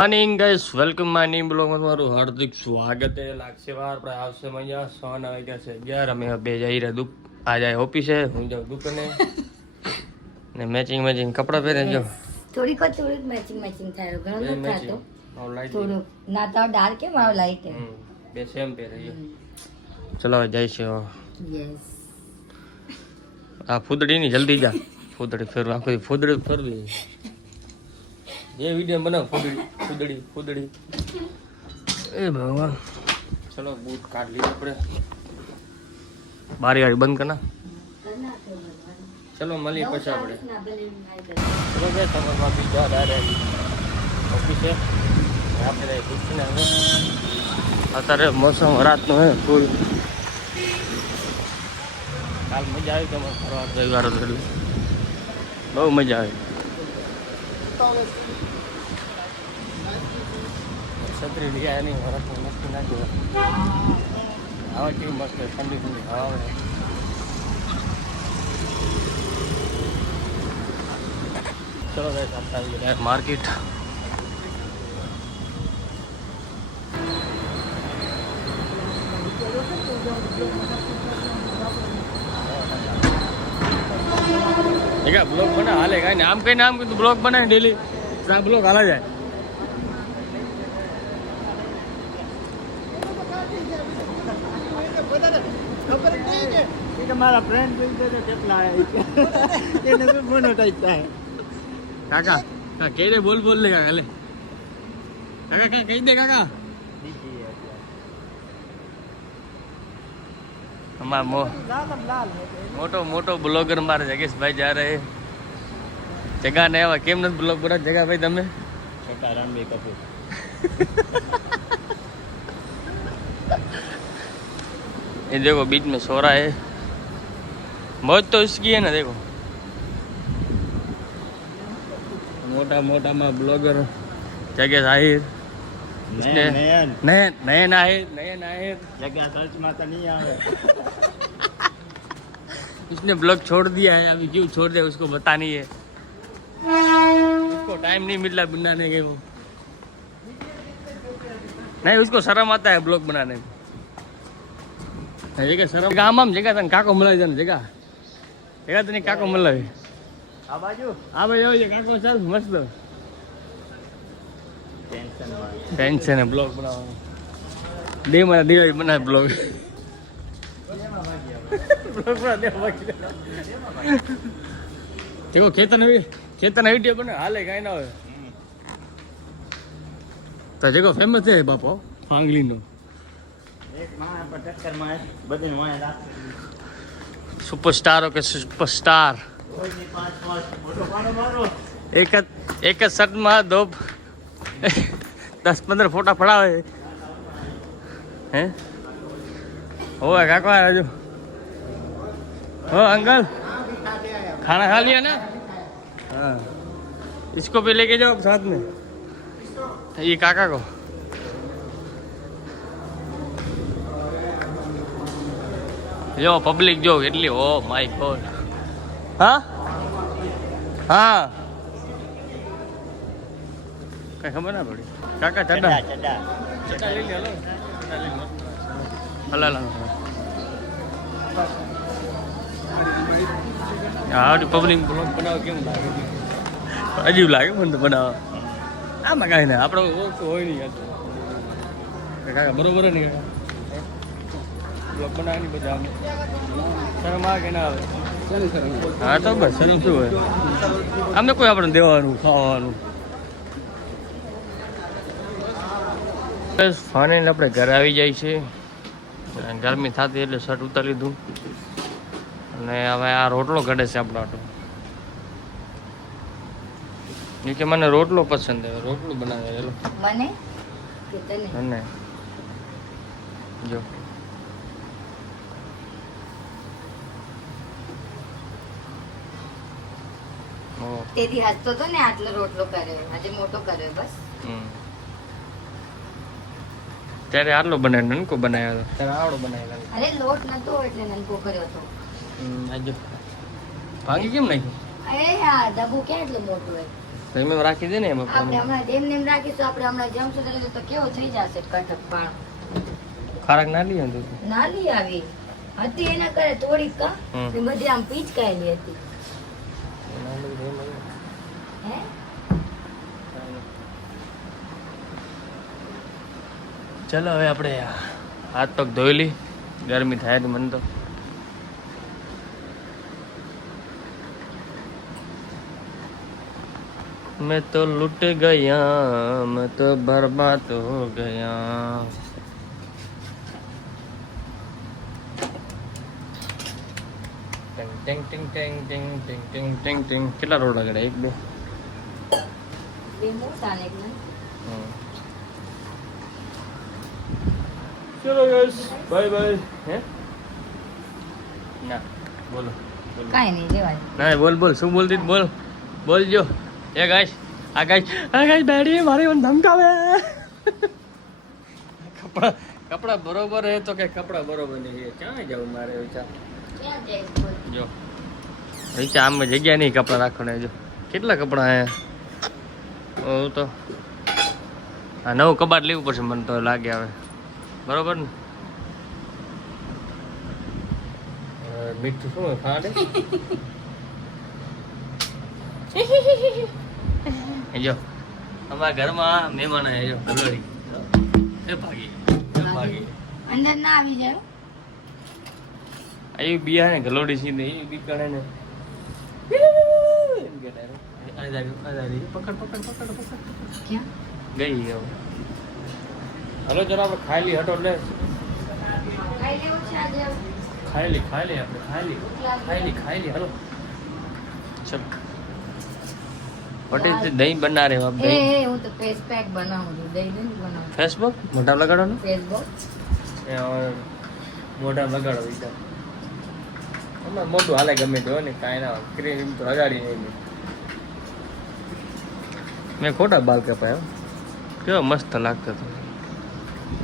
Morning guys, welcome my new બ્લોગમાં તમારું હાર્દિક સ્વાગત છે. લાગશે વાર આપણે આવશે મજા 9 વાગ્યા છે 11 અમે બે જઈ રહ્યા આ જાય ઓફિસે, હું જાઉં દુકાને ને મેચિંગ કપડા પહેરે જો થોડીક મેચિંગ થાય ઘણો નથી થતો થોડું ના તો ડાર્ક કેમ આવ લાઈટ બે સેમ પહેરે જો. ચલો હવે જાય છે. યસ આ ફૂદડી ની જલ્દી જા, ફૂદડી ફેરવા આખી ફૂદડી ફેરવી ये वीडियो बनाओ फुदड़ी ए भगवान. चलो बूट काट लिए अपने, बारी बंद करना. चलो मलिए पछा अपने. चलो गए समझ बीजा ऑफिस है આપણે પૂછીને હવે અત્યારે મોસમ રાતનો હે ફૂલ. કાલ મજા આવી તમારે ફરવા રવિવાર હતો એટલે બહુ મજા આવી. છત્રી લીયા નહીં વરસનું નક્કી ના જોવા. આવા કેવી મસ્ત ઠંડી ઠંડી હવા આવે. ચલો ગાઈસ આપણે આવી ગયા માર્કેટ. देखा ब्लॉग बना हाले का नाम कई नाम की ब्लॉग बना डेली ब्लॉग हाला जाए. हमारा फ्रेंड काका कह दे बोल ले काका क्या कह दे काका. हमारा मोटो ब्लॉगर मारे जगेश भाई जा रहे जगह नहीं आवा केम न ब्लॉग बना जगह भाई तमे छोटा रणबीर कपूर. ये देखो बीच में सो रहा है. मौज तो इसकी है ना. देखो मोटा में ब्लॉगर जगह आहिर नयन आहिर जगह सर्च में तो नहीं आवे. इसने ब्लॉग छोड़ दिया है. अभी क्यों छोड़ दिया उसको बता नहीं है. उसको टाइम नहीं मिल रहा बनाने के. वो नहीं उसको शर्म आता है ब्लॉग बनाने में. जगह शर्म गाम जगह तने काको मिला जगह तने काको मिला आ बाजू हाँ भाई आओ काको चल मस्त टेंशन है ब्लॉग बनावा दे मारा दिवाળી बना ब्लॉग देखो खेतन वीडियो बना हाले कहीं ना हो तो जगह फेमस है बापो फांगली नो एक मां पर टक्कर मार बदन मां रात सुपरस्टार के सुपरस्टार कोई नहीं 5 फोटो मारो एक शर्ट में 10-15 फोटा पड़ा है हो काको राजू हो अंकल खाना खा लिया ना. हाँ इसको भी लेके जाओ साथ में ये काका को. जो पब्लिक जो કેટલી ઓ માય ગોડ. હા કઈ ખબર ના પડી કાકા ચડા લઈ લે. હલો હા પબ્લિક બ્લોગ બનાવો કેમ લાગે અજીબ લાગે મને તો બનાવો. આમાં કાંઈ ના આપણે ઓછું હોય નહીં કાકા બરોબર ને કાકા બ્લોગ બનાવવાની બધા શરમ આવે કે ના આવે. હા તો બસ શરમ શું હોય આમને કોઈ આપણે દેવાનું ખાવાનું. બસ ફાઇનલ આપણે ઘરે આવી જાય છે. ગરમી થતી એટલે શર્ટ ઉતારી લીધું અને હવે આ રોટલો ઘડે છે આપણો આટો. કે મને રોટલો પસંદ છે રોટલો બનાવે મને અને જો તેથી હસતો તો ને આટલો રોટલો કર્યો આજે મોટો કર્યો બસ. ત્યારે આટલો બનાવ્યો નનકો બનાવ્યો હતો ત્યારે આવડો બનાવેલો. અરે લોટ નતો એટલે નનકો કર્યો હતો. આજે ભાંગી કેમ નાખ્યું? અરે હા ડબ્બો ક્યાં એટલો મોટો હોય. તો એમ રાખી દે ને એમાં આપણે હમણાં એમને એમ રાખીશું, આપણે હમણાં જમશું તો કેવો થઈ જશે કટક પાણ. ખરાક ના લઈએ ને તું. નાલી આવી હતી એના કરે થોડીક કા હમ. ને બધી આમ પીચકાયેલી હતી. હે ચલો હવે આપણે હાથ પગ ધોઈ લી, ગરમી થાય તો મને તો. मैं तो लुट गया, मैं तो बर्बाद हो गया. टिंग टिंग टिंग टिंग टिंग टिंग टिंग टिंग. કેટલા રોડ આગળ? એક બે મોટા ને એક નાના. ચલો ગાઈસ, બાય બાય. હે ના બોલો કાંઈ નહીં રેવાય. ના બોલ બોલ, શું બોલતી હતી? બોલ બોલજો. એ ગાઈસ, આ ગાઈસ બેડી મારી મને ધમકાવે. કપડા બરોબર હે તો કે કપડા બરોબર નહીં હે. ક્યાં જાવ મારે વિચાર? ક્યાં જઈશ બોલ? જો વિચાર આમ જગ્યા નહીં કપડા રાખવાને. જો કેટલા કપડા હે. ઓ તો આ નવું કબાટ લેવું પડશે મને તો લાગે આવે. બરોબર ને? મીઠું શું ખાડે? જો અમારા ઘરમાં મહેમાન આવ્યા. જો ગલોડી એ ભાગી અંદર ના આવી જાવ. આ બિયા ને ગલોડી સીધે એ બીકણે ને પકડ પકડ પકડ પકડ ક્યાં ગઈ હવે. હલો જરા આપણે ખાઈ લી. હટો લે ખાઈ લેવું છે આજે. ખાઈ લી આપણે ખાઈ લી હલો. ચલ વટી દહીં બના રે બાપ. એ હું તો ફેસ પેક બનાવું છું. દહીં નહીં બનાવું. ફેસબુક મોઢા લગાડવાનું. ફેસબુક એ હવે મોઢા લગાડો વિચાર. અમારે મોઢું હાલે ગમે તે હોય ને કાંઈ ના ક્રીમ તો લગાડી નહીં. મેં ખોટા બાલ કપાયો. કેવો મસ્ત લાગતો હતો.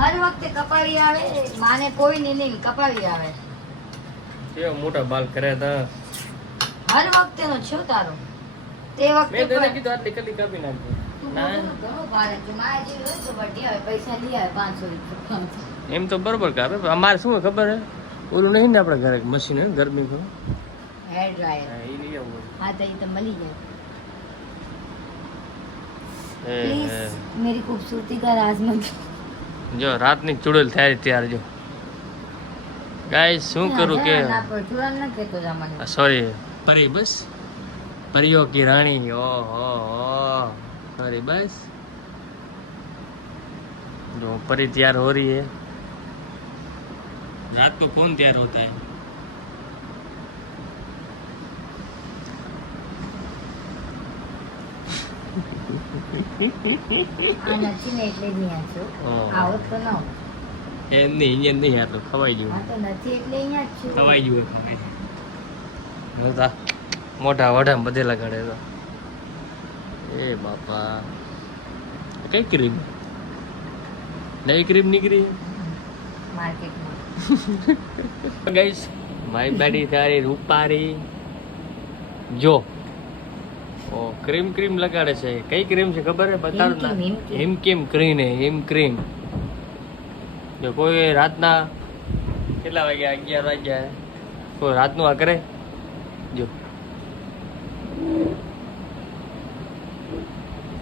હર વખતે કપાવી આવે. માને કોઈ નહીં કપાવી આવે. કેવો મોટા બાલ કર્યા હતા. હર વખતે નો છો તારો. તે વખતે મેં તને પણ કીધું આટલી કલી કાપી નાખી. તું ના ઘણો ભારે છે. મારે જેવી હોય તો બધી આવે પૈસા લઈ આવે 500 રૂપિયા. એમ તો બરોબર કાપે. અમારે શું હોય ખબર હે? ઓલું નહીં ને આપણા ઘરે મશીન હોય ને ગરમી કરો. Hair dryer. હા એ લઈ આવું. હા તો એ તો મળી જાય. એ પ્લીઝ मेरी खूबसूरती का राज मत જો રાતની ચુડેલ થાય ત્યારે જો ગાઈસ શું કરું કે ના પર ચૂડા ન કેતો જમાને. सॉरी परी बस परियों की रानी ओहो सॉरी बस जो परी तैयार हो रही है. रात को कौन तैयार होता है? આ નથી ને એટલે જ નહીં આછો. ઓહ. આવો તો ન હોય. એમ નહીં અહીંયા નહીં આટલું ખવાઈ ગયું. આ તો નથી એટલે અહીંયા જ છું. ખવાઈ ગયું ખવાઈ ગયું. મોટા વઢા બધે લગાડે તો એ બાપા કઈ ક્રીમ નવી ક્રીમ નીકળી માર્કેટમાં. ગાઈસ મારી બેડી તારી રૂપારી જો ઓ ક્રીમ ક્રીમ લગાડે છે. કઈ ક્રીમ છે ખબર હે? બતાડું ના. હિમ કેમ ક્રીમ હે હિમ ક્રીમ. જો કોઈ રાતના કેટલા વાગ્યા 11 વાગ્યા કોઈ રાતનું આ કરે જો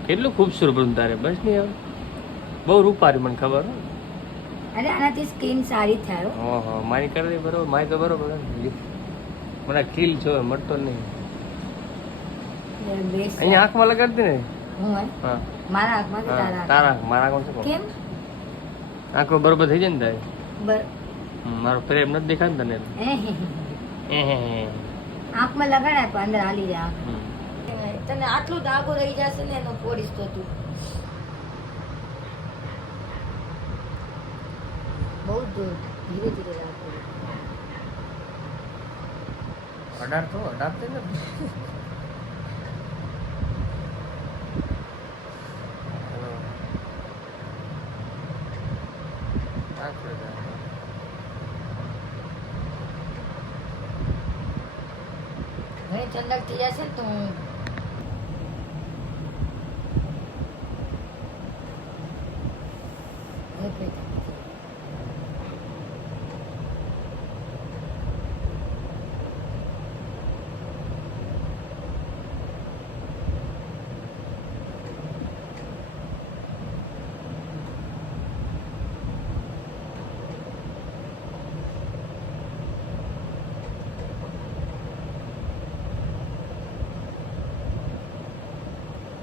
કેટલું ખૂબસૂરત બનતું તારે. બસ નહીં હવે બહુ રૂપારી મને ખબર હો. અરે આનાથી સ્કિન સારી થાય. ઓહો મારી કરી બરોબર. મારી તો બરોબર મને ખીલ છો મળતો નહીં. અહીંયા આંખમાં લગાડતી ને. હા મારા આંખમાં કે તારા તારા મારા આંખમાં શું કેમ આંખો બરોબર થઈ જાય ને તારે. બર મારો પ્રેમ નથી દેખાય ને તને. આંખમાં લગાડાય પણ અંદર હાલી જાય આંખ. તને આટલું ધાગો રહી જશે ને એનો પોડીશ તો તું બહુ દૂર ધીરે ધીરે રાખો. 18 તો 18 ને ઘણી ઠંડક થઈ જશે ને તો હું પીતા નથી.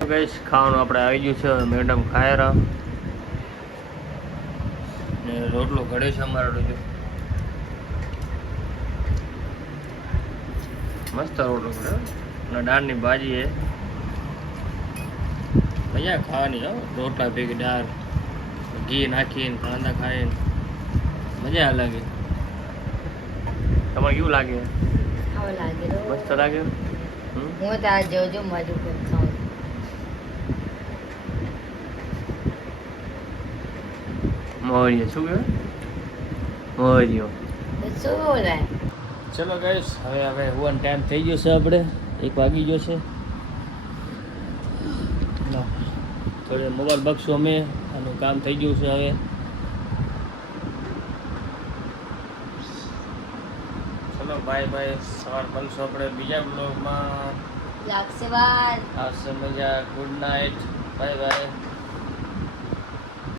ગાઈસ ખાવાનું આપણે આવી ગયું છે મેડમ ખાયરા ને રોટલો ઘડે છે અમારો રોજો મસ્ત રોટલો ઘડે અને દાળની ભાજી છે મજા ખાવાની હો રોટલા ભેગી દાળ ઘી નાખીને કાંદા ખાઈને મજા લાગે તમારે કેવું લાગે આવો લાગે તો મસ્ત લાગે હું તો આ જોજો મજુ ખાઉં. મોરિયો શું કહેવાય મોરિયો તો શું બોલાય? ચલો ગાઈસ હવે હોવાનો ટાઈમ થઈ ગયો છે આપણે 1 વાગી ગયો છે થોડી મોબાઈલ બક્ષું અમે આનું કામ થઈ ગયું છે હવે ચલો બાય સવાર મળશું આપણે બીજા બ્લોગમાં લાગશે વાર. આવશે મજા ગુડ નાઇટ બાય